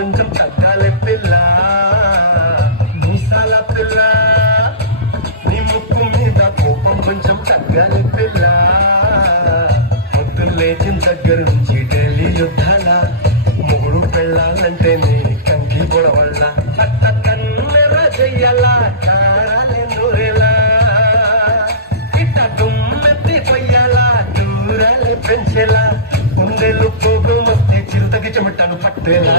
కొంచెం తగ్గాలి పిల్ల మీసాల పిల్ల నీ ముక్కు మీద కోపం కొంచెం తగ్గాలి పిల్ల పొద్దున్న లేచిన దగ్గర నుంచి డైలీ యుద్ధాల మూడు పెళ్ళాలంటే నీ కంకి గొడవల్ల అట్ట కన్నెర చెయ్యాలా కారాలి నూరేలా ఇట్ట దుమ్మెత్తి పొయ్యాలా దూరాలి పెంచేలా ఉండేలు పోగు మస్తి చిరుతకి చెమటను పట్టేలా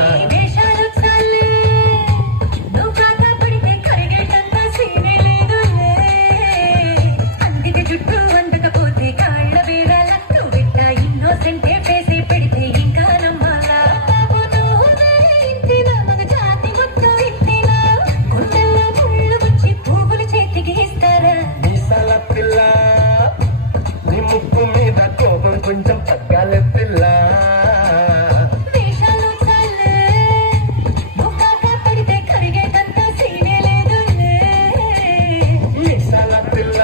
కొంచెం తగ్గాలి పిల్ల మీసాల పిల్ల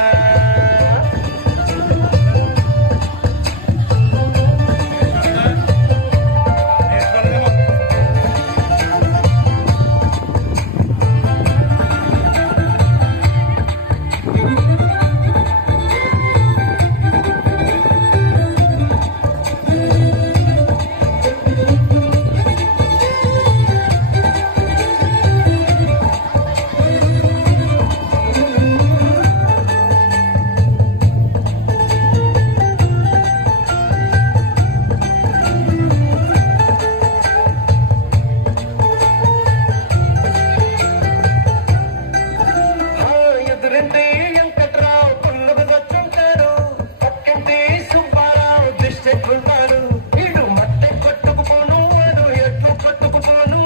ఎదురంటే వెంకట్రావు పుల్లగా వచ్చుంటాడు పక్కంటే సుబ్బారావు దిష్టెట్టుకుంటాడు వీడు మట్టె కొట్టుకుపోను వాడు ఎట్లు కొట్టుకుపోను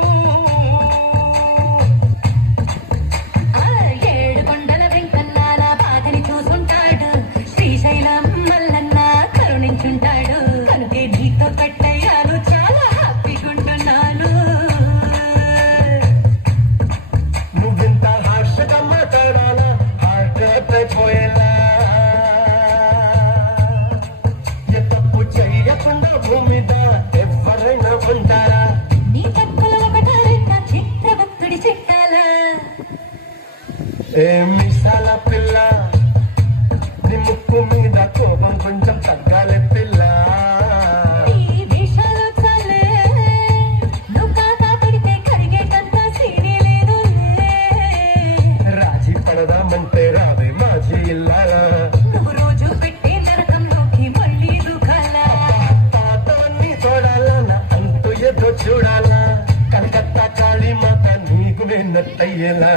7 కొండల వెంకన్నాల బాధని చూసుంటాడు శ్రీశైలం మల్లన్న కరుణించుంటాడు కనుకే నీతో కట్టయ్యాను చాలా హ్యాపీగుంటున్నాను నువ్వింత హార్షగా మాట్లాడాలా పోయేలా ఏ తప్పు చెయ్యకుండా భూమి మీద ఎవరైనా ఉంటారా నీ తప్పుల ఒకటారెన్న చిత్రభక్తుడి చిట్టాల ఏ మీసాల పిల్ల నీ ముక్కు మీద కోపం కొంచెం తగ్గాలి పిల్ల ఈ దేశాలో చాలే నువ్వు కాకా పెడితే కరిగేటంత సీనే లేదు రాజీ పడదామంటే రావే మాజీ ఇల్లాలా నువ్వు రోజు పెట్టే నరకంలోకి మళ్ళీ దుఃఖాల పాతవన్నీ చూడాలా నా అంతు ఏదో చూడాలా కలకత్తా కాళీ మాత నీకు నిన్నట్టయ్యేలా